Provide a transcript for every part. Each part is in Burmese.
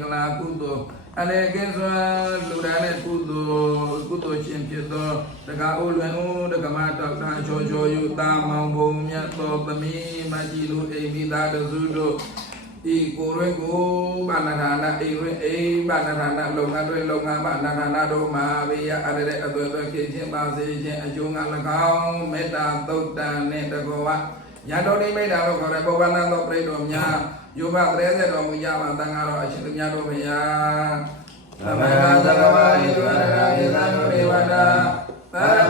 င်္ဂလာကုသိုလ်အနေကင်းစွာလူရန်နဲ့ကုသိုလ်ကုသိုလ်ရှင်ဖြစ်သောတက္ကအိုလွင်ဦးတက္ကမတောက်တာချောချောယူတာမောင်ဘုံမြတ်သောသမီးမကြီးလူအိမ်မိသားတစုတို့ဤကိုရွေကိုဘာနာဌာနအိမ်ရွေအိမ်ဘာနာဌာနလုံငန်းတွေလုံငန်းဘာနာဌာနတို့မှာဘေးရအရတဲ့အသွေးသွေးခင်ချင်းပါစေခြင်းအကျိုးငါ၎င်းမေတ္တာသုတ်တန်နှင့်တကောဝ ရတော်တိမိတ်တာလို့ခေါ်တဲ့ပုဗ္ဗနာသောပြိတ္တော်များယောဘတရေစေတော်မူကြပါတန်ဃာတော်အရှင်သူများတို့ဘုရားသမဏသရဝဟိဝရဏေသံဃေဝဒသရမ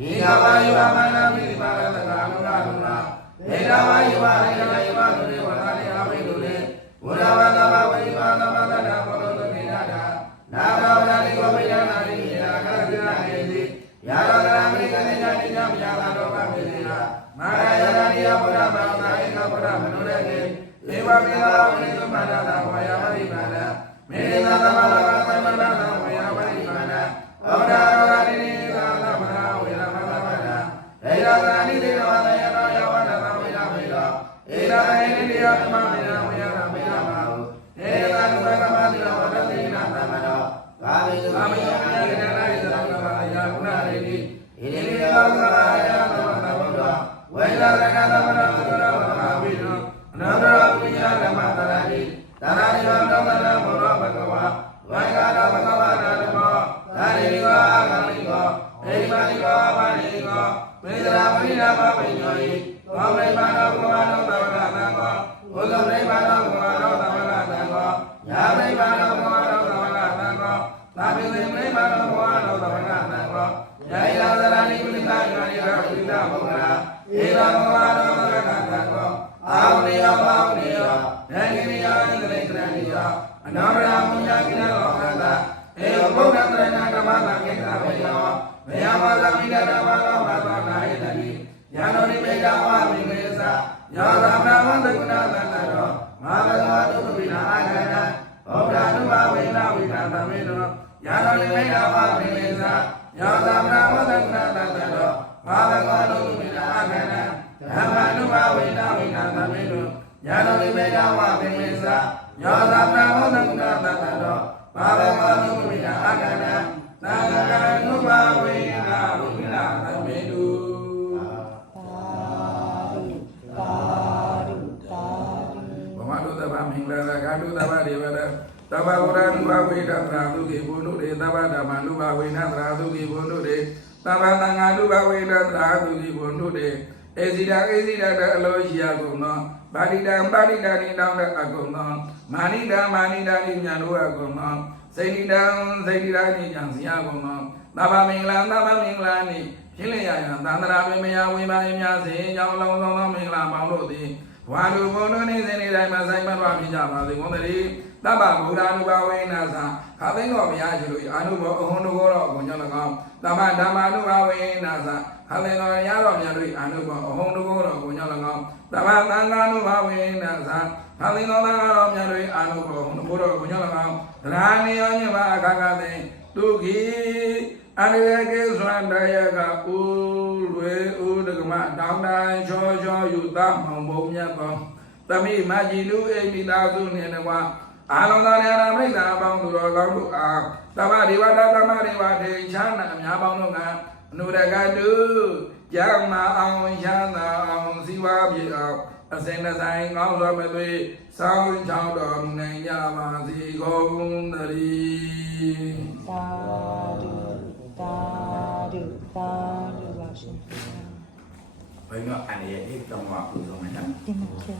ဒီကဝါယဝမနာမိတိပါရတကာနုနာနုနာဒေနဝါယဝရေနယဝသုရိဝနာတိအမိတုလေဝရဝတမဝိဝသမတနာမောနသုမိနာတာနာမောနာတိဝမိနာနာတိယာခရဇာဟေတိယာရတရာမိကနေညာတိညာမယာလာတော့ပါမေတိနာမာရယနာတိယဘုရားမောနာဧကဘုရားမနုရကေဧဝမေသာဝိသုမနာတာဝါယမရိမာနာမေရနာသမလာကသမနာ ကောအိမနိကောပါဏိကောမေတ္တာပရိနာမပိညောယိဘောမေမာနောဘဝနောသဝကသံကောဘုဇမေမာနောဘဝနောသဝကသံကောယာမေမာနောဘဝနော မိဒတဝါလောဘသနာယတတိညာနောနိမေတဝါမိငေသညောသမဏဝန္တကုဏသန္တရောမာဘဂဝတုပိနာအာခဏဗုဒ္ဓနုဘဝေနဝိတာသမေတောညာနောနိမေတဝါမိငေသညောသမဏဝန္တကုဏသန္တရောမာဘဂဝတုပိနာအာခဏဓမ္မနုဘဝေနဝိတာသမေတောညာနောနိမေတဝါမိငေသညောသမဏဝန္တကုဏသန္တရောမာဘဂဝတုပိနာအာခဏသံဃာနုဘဝေ လာဂါတုတ္တဗဒေဝရသဗ္ဗဝရဏုဘဝေဒသရာတုကေဘုနုရေသဗ္ဗဓမ္မနုဘဝေနသရာတုကေဘုနုရေသဗ္ဗသံဃာနုဘဝေဒသရာတုကေဘုနုရေဧဇိတာဧဇိတာတအလိုရှိရကုန်သောပါဠိတံပါဠိတံဤတောင်းတဲ့အကုန်သောမာနိတံမာနိတံဤညာတို့အကုန်သောစိဏိတံစိဏိတံဤညာစီရကုန်သောသဗ္ဗမင်္ဂလာသဗ္ဗမင်္ဂလာနိဖြစ်လျက်ရန်သန္တရာပင်မယဝိမာယမြစေကြောင်းလုံးသောမင်္ဂလာပေါင်းတို့သည် ဝါလူဘုံတို့နေစဉ်နေတိုင်းမှာဆိုင်မတော်ပြကြပါစေကုန်သတည်းတပ္ပဗုဒ္ဓ ानु ဘဝေနသခါသိန်းတော်ဘုရားရှင်တို့အာနုဘောအဟွန်တို့တော်ကိုကြောင့်၎င်းတမ္မဓမ္မ ानु ဘဝေနသခါသိန်းတော်ရတော်မြတ်တို့အာနုဘောအဟွန်တို့တော်ကိုကြောင့်၎င်းတမ္မသံဃာ ानु ဘဝေနသခါသိန်းတော်သံဃာတော်မြတ်တို့အာနုဘောအဟွန်တို့တော်ကိုကြောင့်၎င်းသရဏိယောညဘာအခါခသိ သူခိအနိယကေသံတယကဥရွေဥဒကမတောင်းတန်ချောချောယူတမောင်ဘုံမြတ်ကောသမိမကြီးလူအိမိသားစုနှင့်တကွာအာလုံးသောနေရာမိတ်တာအပေါင်းသူတော်ကောင်းတို့အားသဗ္ဗဒေဝတာသမဒေဝတေချမ်းသာအများပေါင်းတို့ကအနုရကတုကြောင့်မအောင်ချမ်းသာ အောင်စီဝါပြေအောင်အစင်တဆိုင်ကောင်းစွာမသွေစောင်းချောင်းတော်မူနိုင်ကြပါစေကုန်သတည်းသာဓုသာဓုသာဓုပါရှင်ဘယ်တော့အနေနဲ့တောင်းပါပူဇော်မယ်နော်ဒီမှာကျ